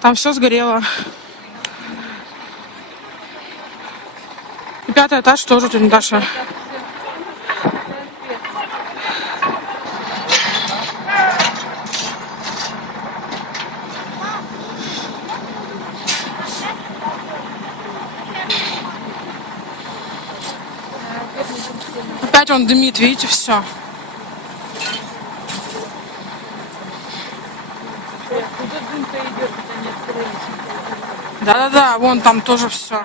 Там все сгорело. И 5-й этаж тоже, тетя Даша. Опять он дымит, видите, все. Да-да-да, вон там тоже все.